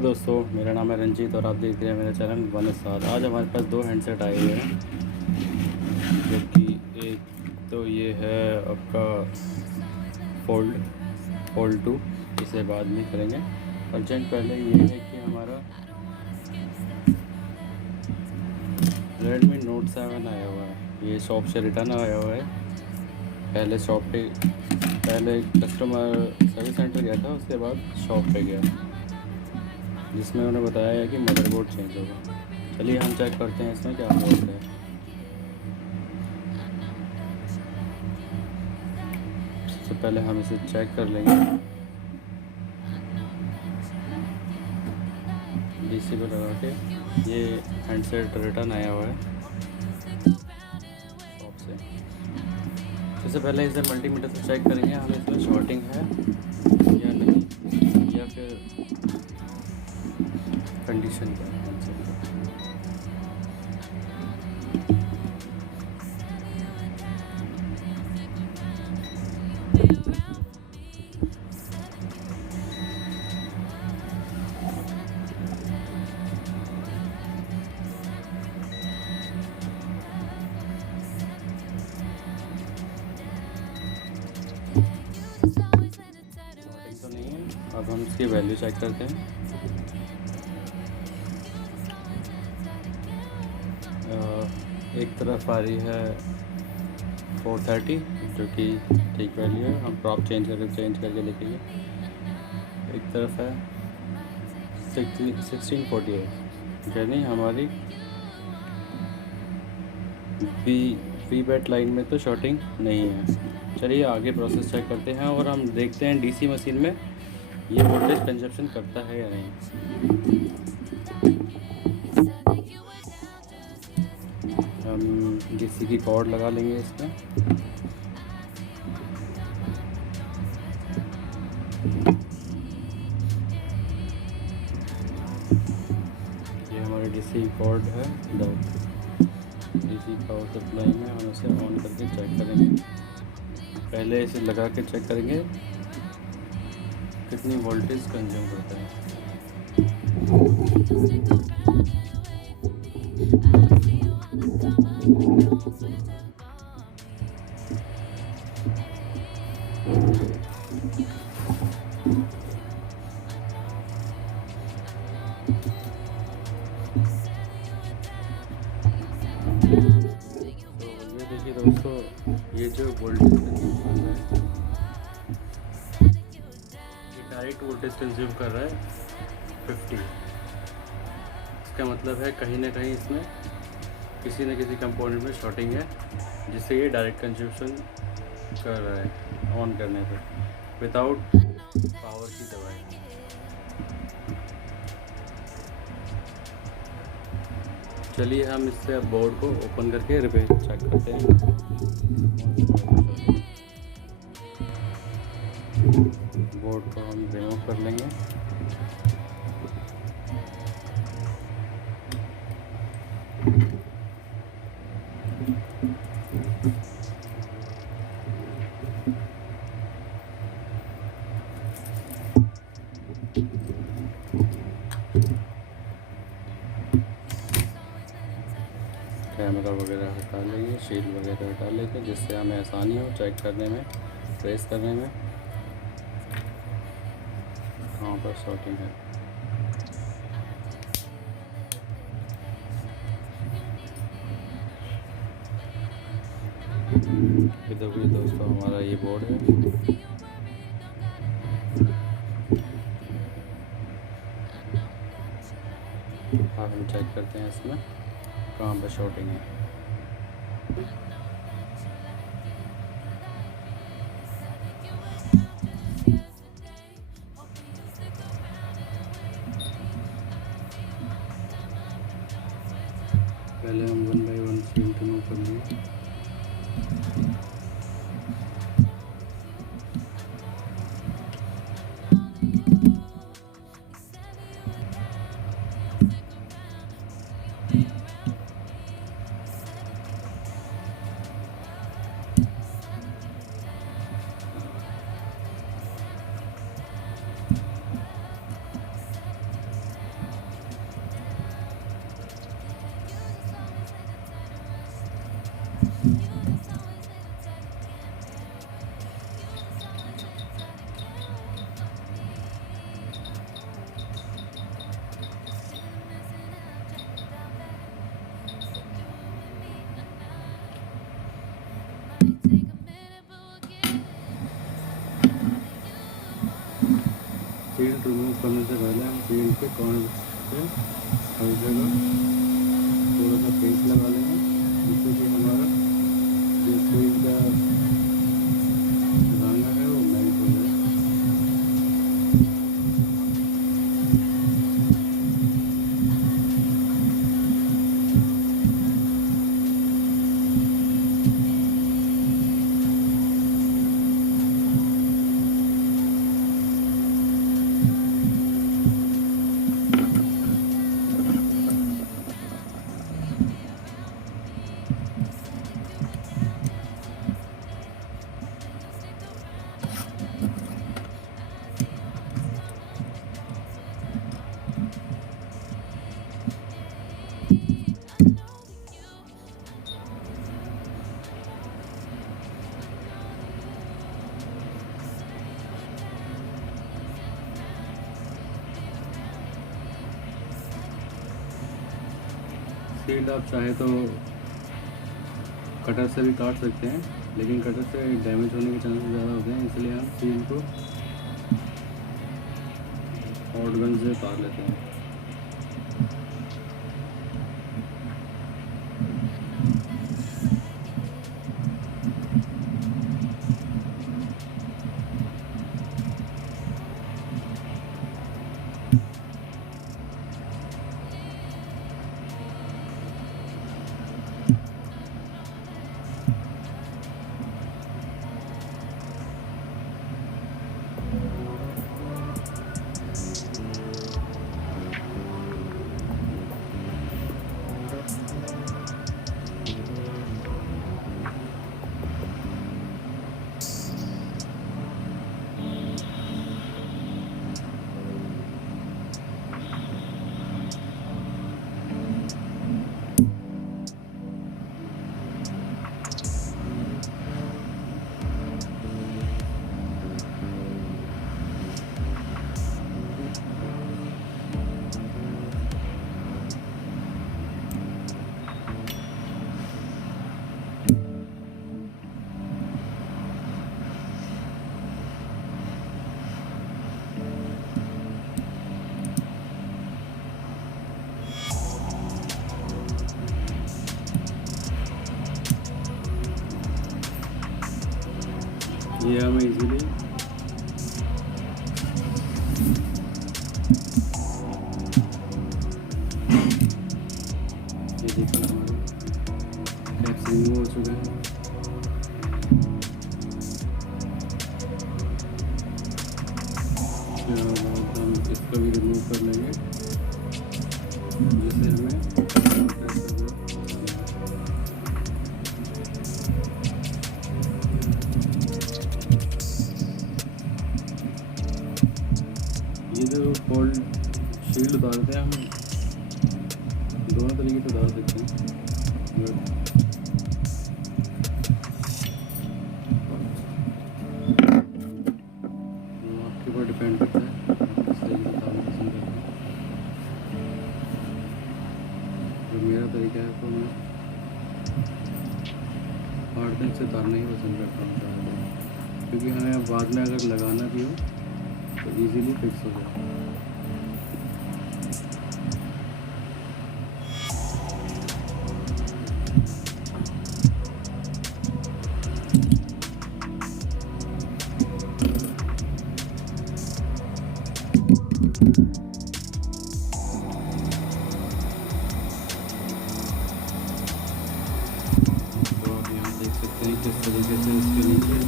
दोस्तों, मेरा नाम है रंजीत और आप देख रहे हैं मेरा चैनल वन साथ। आज हमारे पास दो हैंडसेट आए हुए हैं, जो कि एक तो ये है आपका फोल्ड 2, इसे बाद में करेंगे। अर्जेंट पहले ये है कि हमारा रेडमी नोट 7 आया हुआ है। ये शॉप से रिटर्न आया हुआ है। पहले कस्टमर सर्विस सेंटर गया था, उसके बाद शॉप पे गया, जिसमें उन्होंने बताया है कि मदरबोर्ड चेंज होगा। चलिए हम चेक करते हैं इसमें क्या फॉल्ट है। सबसे पहले हम इसे चेक कर लेंगे। डीसी को लगा के ये हैंडसेट रिटर्न आया हुआ है शॉप से। सबसे पहले इसे मल्टीमीटर से चेक करेंगे हम इसमें शॉर्टिंग है या नहीं, या फिर कंडीशन क्या है हैंडसेट का। तो नहीं है। अब हम इसकी वैल्यू चेक करते हैं। एक तरफ आ रही है 430, जो कि ठीक वैल्यू है। हम ड्रॉप चेंज करके देखेंगे। एक तरफ है 1648, यानी हमारी वी बैट लाइन में तो शॉर्टिंग नहीं है। चलिए आगे प्रोसेस चेक करते हैं और हम देखते हैं डीसी मशीन में ये वोल्टेज कंजप्शन करता है या नहीं। हम डीसी की कॉर्ड लगा लेंगे इसमें। ये हमारी डीसी कॉर्ड है। डीसी पावर सप्लाई में हम इसे ऑन करके चेक करेंगे। पहले इसे लगा के चेक करेंगे कितनी वोल्टेज कंज्यूम करता है। देखिए दोस्तों, ये जो वोल्टेज कंज्यूम कर रहा है, ये डायरेक्ट वोल्टेज कंज्यूम कर रहा है 50। इसका मतलब है कहीं ना कहीं इसमें किसी न किसी कंपोनेंट में शॉर्टिंग है, जिससे ये डायरेक्ट कंज्यूमशन कर रहा है ऑन करने पर विदाउट पावर की दवाई। चलिए हम इससे अब बोर्ड को ओपन करके रिपेयर चेक करते हैं। बोर्ड को हम रिमूव कर लेंगे। कैमरा वगैरह हटा लेंगे, शीट वगैरह हटा लेंगे, जिससे हमें आसानी हो चेक करने में, ट्रेस करने में कहाँ पर शॉर्टिंग है। इधर भी दोस्तों हमारा ये बोर्ड है। अब हम चेक करते हैं इसमें कहाँ पर शॉर्टिंग है। पहले हम 1 बाई 1 स्क्रीन रिमूव कर लेंगे। सील रिमूव करने से पहले हम सील के कॉर्नर पे हर जगह थोड़ा सा पेस्ट लगा लेंगे, जिससे कि हमारा जो सील का रंग है वो मेल्ट हो जाए। सील आप चाहे तो कटर से भी काट सकते हैं, लेकिन कटर से डैमेज होने के चांसेस ज़्यादा होते हैं, इसलिए हम सील को हॉट गन से काट लेते हैं। ये हमें इजीली ये देखिए हमारे कैप्स रिमूव हो चुके हैं। हम इसको भी रिमूव कर लेंगे, जिससे हमें ये जो कोल्ड शील्ड उतारते हैं हम दोनों तरीके से उतार सकते हैं, आपके ऊपर डिपेंड करता है किस तरीके से उतारना पसंद करते हैं। जो मेरा तरीका है तो मैं हार्ड दिन से उतारना ही पसंद करता हूँ, क्योंकि हमें बाद में अगर लगाना भी हो तो इजीली फिक्स हो जाए। तो आप यहाँ देख सकते हैं किस तरीके से इसके नीचे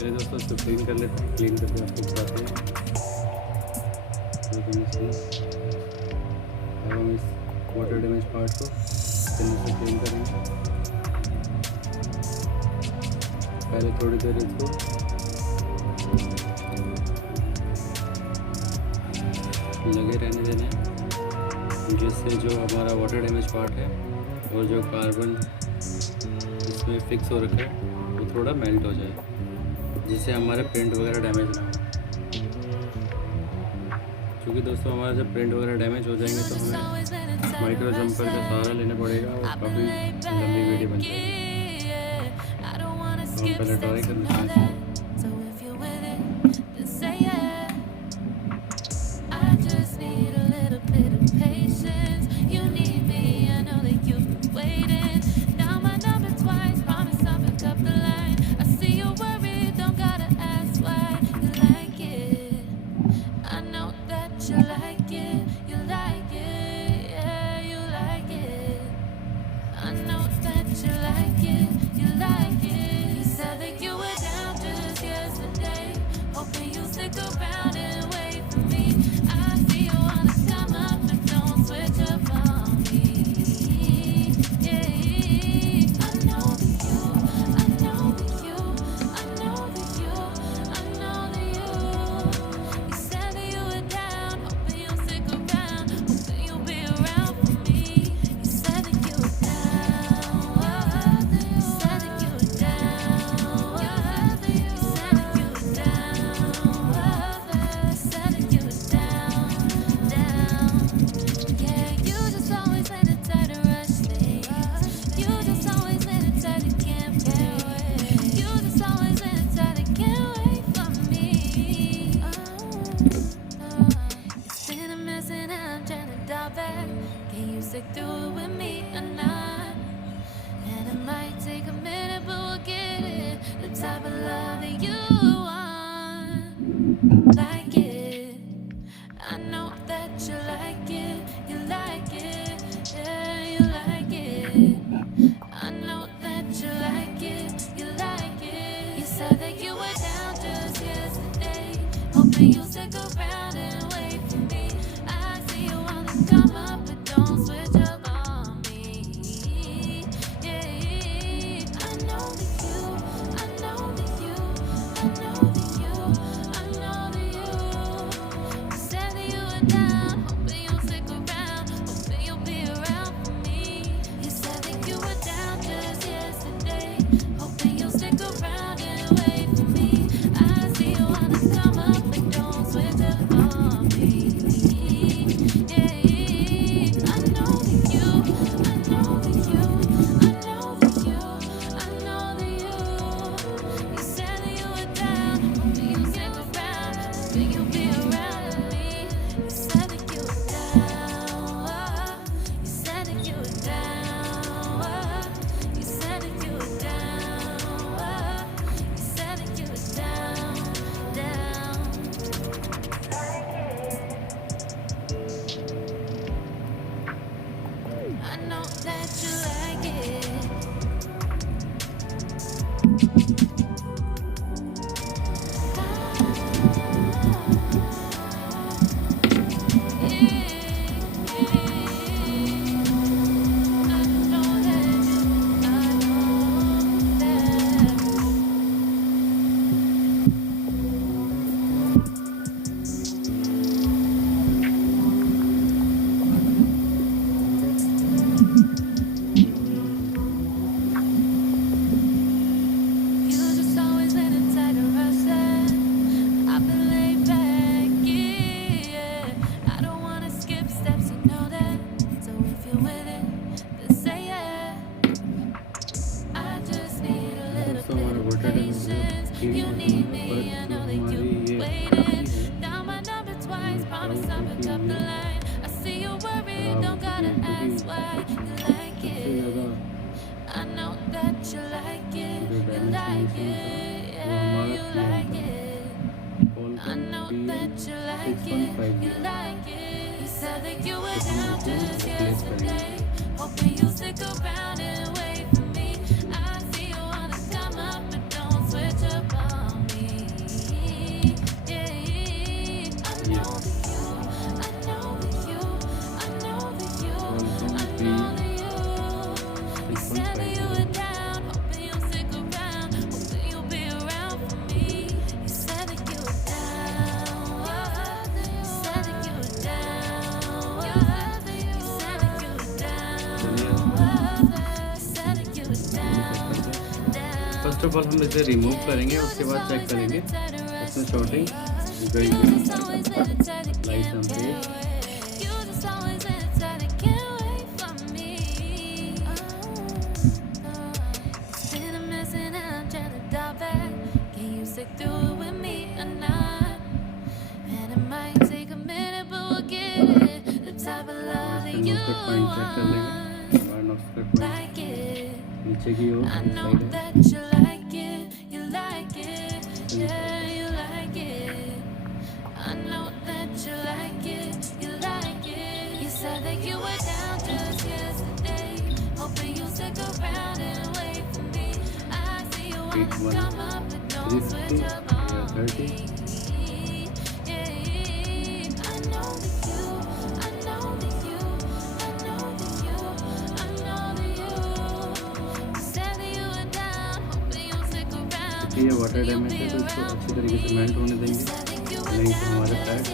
चलिए दोस्तों इसको क्लीन कर लेते हैं। क्लीन करके आपको बताते हैं। अब हम इस वाटर डैमेज पार्ट को से क्लीन करेंगे। पहले थोड़ी देर इसको लगे रहने देना है, जिससे जो हमारा वाटर डैमेज पार्ट है और जो कार्बन इसमें फिक्स हो रखा है वो थोड़ा मेल्ट हो जाए, जिससे हमारे प्रिंट वगैरह डैमेज ना हो। क्योंकि दोस्तों हमारा जब प्रिंट वगैरह डैमेज हो जाएंगे तो हमें माइक्रो जंपर का सहारा लेना पड़ेगा और काफ़ी लंबी वीडियो बन जाएगी। तो हम पहले ट्राई कर लेते हैं। Like it, I know that you like it, yeah, you like it. I know that you like it. You said that you were down just yesterday, hoping you'll stick around and wait for me. I see you on the come up, but don't switch up on me. Yeah, I know that you, I know that you, I know that you, I know that you. You said that you were down, hoping you'll stick around, hoping you'll be around for me. You said that you were down just yesterday, hoping you'll stick around and wait for me. I see you on the come up, but don't switch up on me. Yeah, I know that you, I know that you, I know that you, I know that you. You said that you were down, hoping you'll stick around, hoping you'll be around me. You said that you were down, you said that you were down, you said that you were down, you said that you were down. I know that you like it. You just always been a tighter rush. I've been laid back, yeah. I don't wanna skip steps, you know that. So if you're with it, then say yeah. I just need a little दोस्तों हमारा bit of water damage patience. Clean You होने need के me, बाद I जो know that हमारी you've ये waited. टंकी है, Down my number twice, promise I'll pick up the ये line. I see you worried, खराब हो don't चुकी gotta है, ask क्योंकि why. You like सबसे it. ज़्यादा I know that you like it, जो you डैमेज like कंडीशन था it, वो yeah, हमारा you किया like था it. Call I know that you like it, 615 you like it. You said that you were तो हम down इसको just रिप्लेस करेंगे। yesterday, hoping you'll stick around and wait for me. I see you wanna come up, but don't switch up on me. Of all हम इसे रिमूव करेंगे, उसके बाद चेक करेंगे इसमें शॉर्टिंग गई है। Light on page. नॉक्सकट पॉइंट चेक कर लेंगे। बाहर नॉक्सकट पॉइंट नीचे की ओर साइड है। I know that you like it, you like it. You said that you were down just yesterday, hoping you'll stick around and wait for me. I see you wanna come up, but don't switch up on me. Yeah, I know that you, I know that you, I know that you, I know that you. You said that you were down, hoping you'll stick around. ये water damage है, तो इसको अच्छी तरीके से मेल्ट होने देंगे, नहीं तो हमारे pad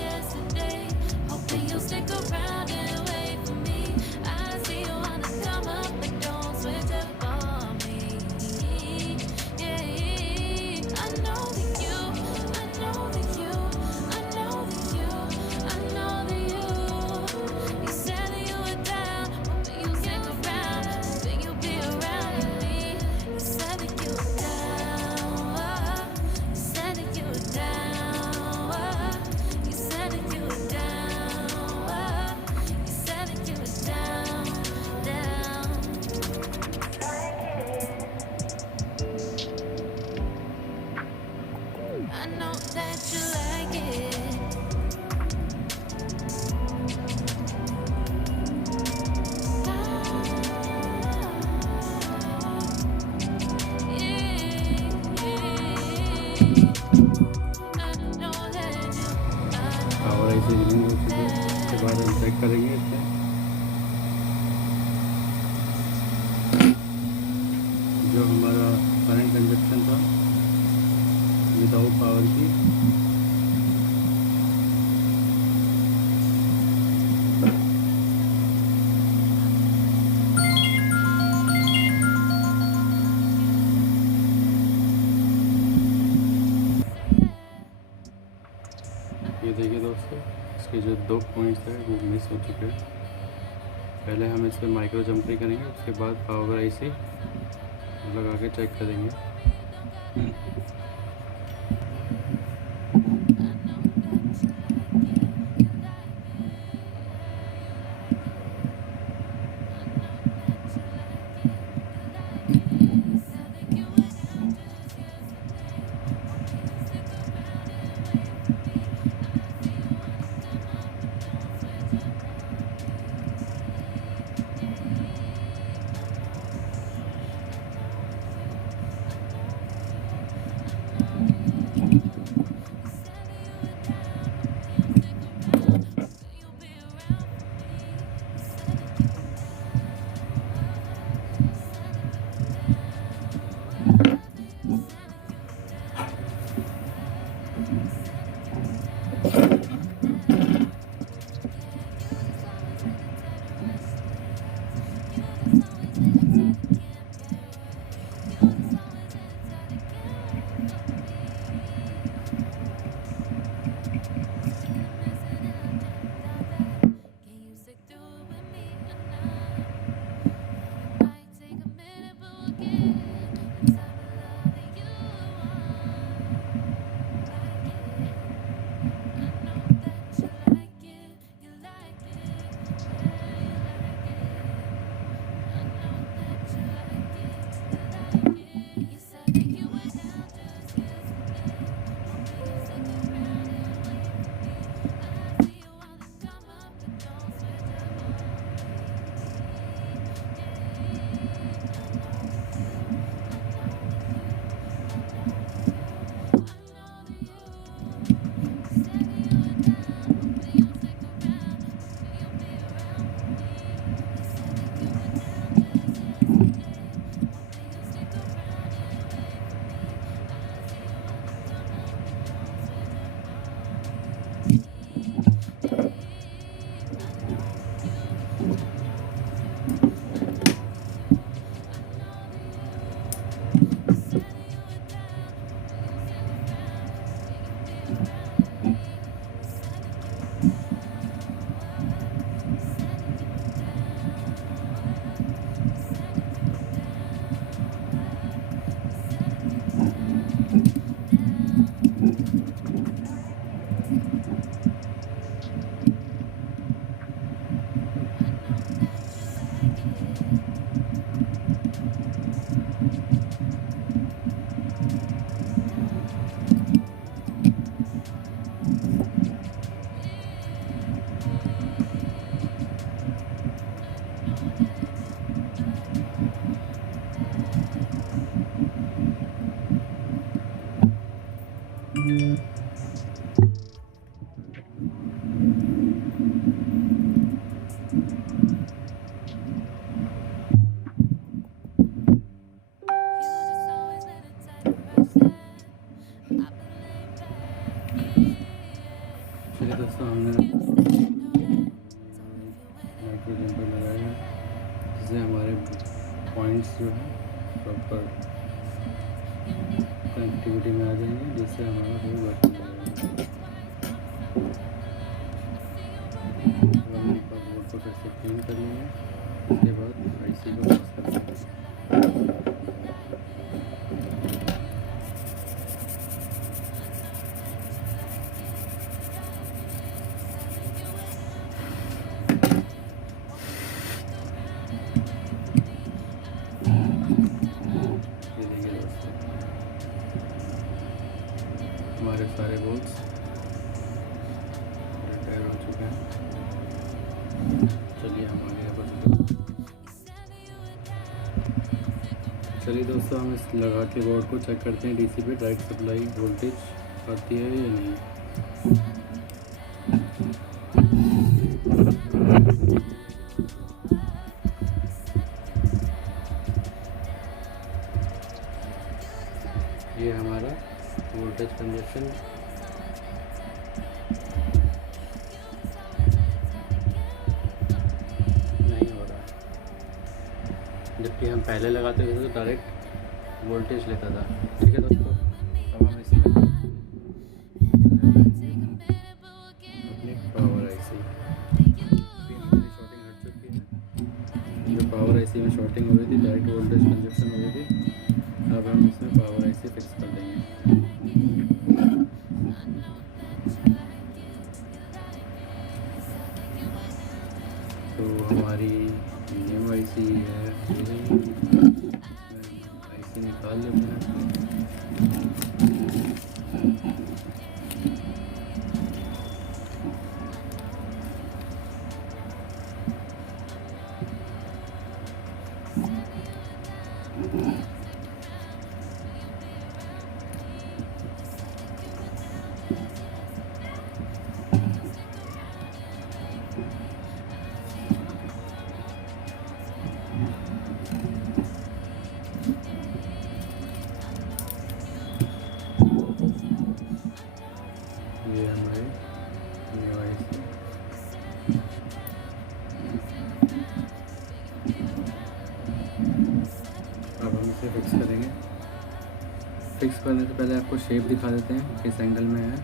I know that you like it. Power ऐसे रिमूव हो चुकी है। उसके बाद हम चेक करेंगे इसमें जो हमारा करंट कंजक्शन था विदाउट पावर की, ये देखिए दोस्तों, इसके जो 2 पॉइंट्स हैं वो मिस हो चुके हैं। पहले हम इस पर माइक्रो जम्परी करेंगे, उसके बाद पावर आईसी लगा के चेक करेंगे। just always been a type of person. I've been laid back, yeah. चलिए दोस्तों, हमने Gifts that you know that. So if you're with it, micro jumper लगाया है, जिससे हमारे पॉइंट्स जो है प्रॉपर कनेक्टिविटी में आ जाएंगे, जिससे हमारा कोई वर्क नहीं लगेगा। अब हम एक बार बोर्ड को फिर से क्लीन कर लेंगे, उसके बाद आईसी को फिक्स कर लेंगे। हमारे सारे बोल्ट्स रिपेयर हो चुके हैं। चलिए हम आगे बढ़ते हैं। चलिए दोस्तों, हम इस लगा के बोर्ड को चेक करते हैं डीसी पे डायरेक्ट सप्लाई वोल्टेज आती है या नहीं। ये हमारा वोल्टेज कंजक्शन नहीं हो रहा, जबकि हम पहले लगाते थे तो डायरेक्ट वोल्टेज लेता था। ठीक है दोस्तों, अब हम इसमें अपनी पावर आईसी शॉर्टिंग हट चुकी है। जो पावर आईसी में शॉर्टिंग हो रही थी, डायरेक्ट वोल्टेज कंजक्शन हो रही थी, अब हम इसमें पावर आईसी फिक्स कर देंगे। तो हमारी मीडियम आईसी है, आईसी निकाल लेते हैं। ये हमारे न्यू आईसी। अब हम इसे फिक्स करेंगे। फिक्स करने से पहले आपको शेप दिखा देते हैं किस एंगल में है।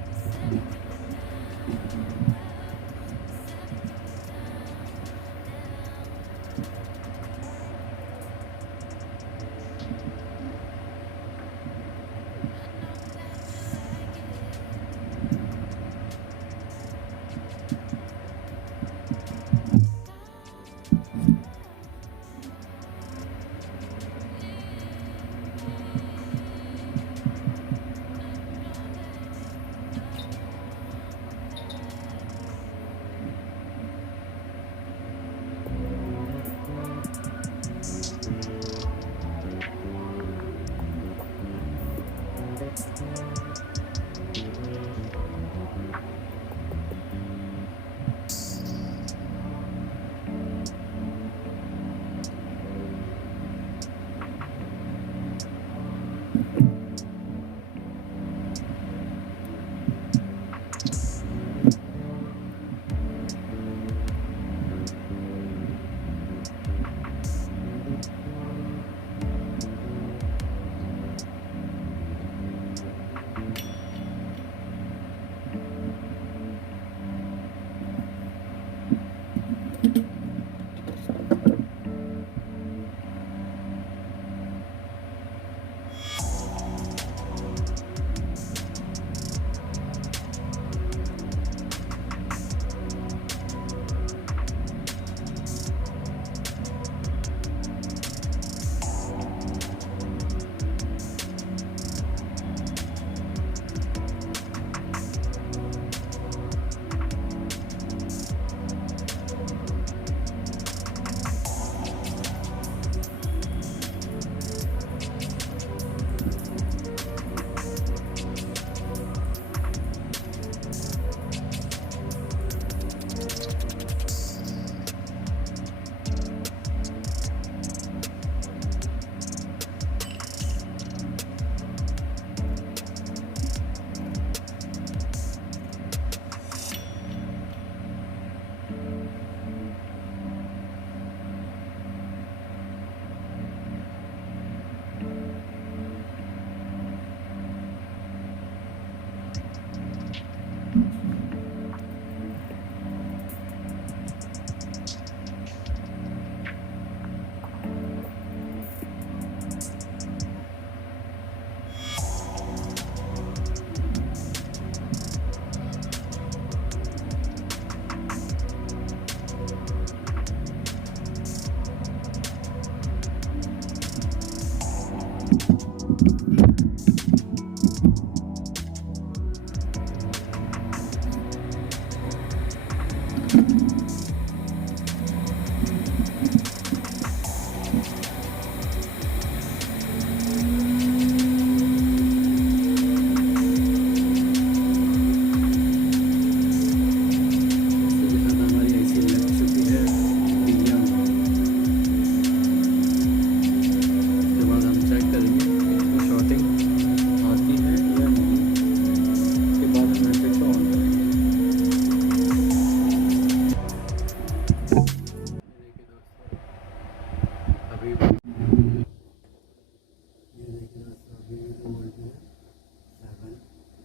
7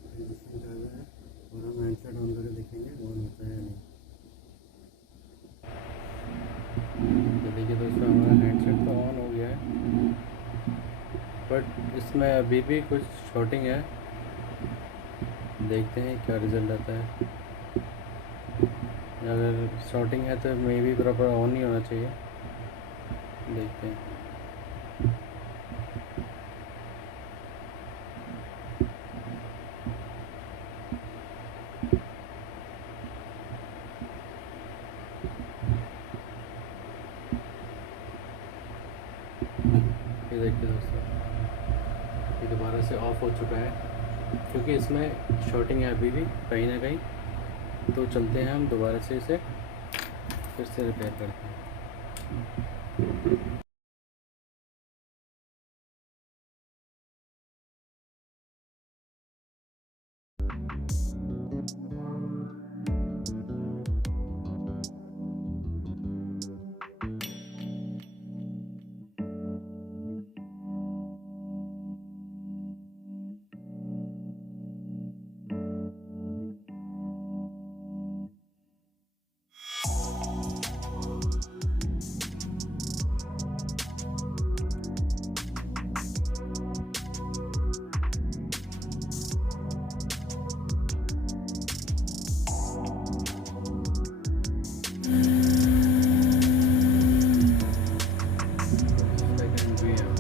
ट्रांजिशन कर रहा है और हम हैंडसेट ऑन करके देखेंगे ऑन होता है या नहीं। तो देखिए दोस्तों, हमारा हैंडसेट तो ऑन हो गया है, बट इसमें अभी भी कुछ शॉर्टिंग है। देखते हैं क्या रिज़ल्ट आता है। अगर शॉर्टिंग है तो मे बी प्रॉपर ऑन नहीं होना चाहिए। देखते हैं। ये देखिए दोस्तों, ये दोबारा से ऑफ़ हो चुका है क्योंकि इसमें शॉर्टिंग है अभी भी कहीं ना कहीं। तो चलते हैं हम दोबारा से इसे फिर से रिपेयर करते हैं। सेकंड भी है।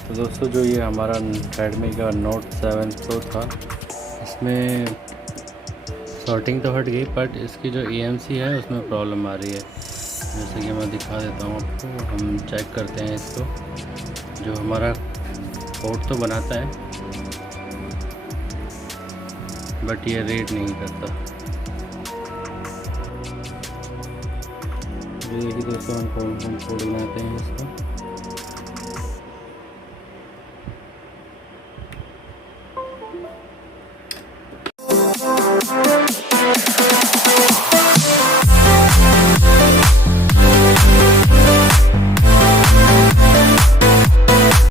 तो दोस्तों, जो ये हमारा रेडमी का नोट 7 प्रो था, इसमें शॉर्टिंग तो हट गई, बट इसकी जो emmc है उसमें प्रॉब्लम आ रही है। जैसे कि मैं दिखा देता हूँ आपको। हम चेक करते हैं इसको। जो हमारा पोर्ट तो बनाता है, बट ये रीड नहीं करता। ये देखिए दोस्तों, हम पोर्ट बनाते हैं इसको।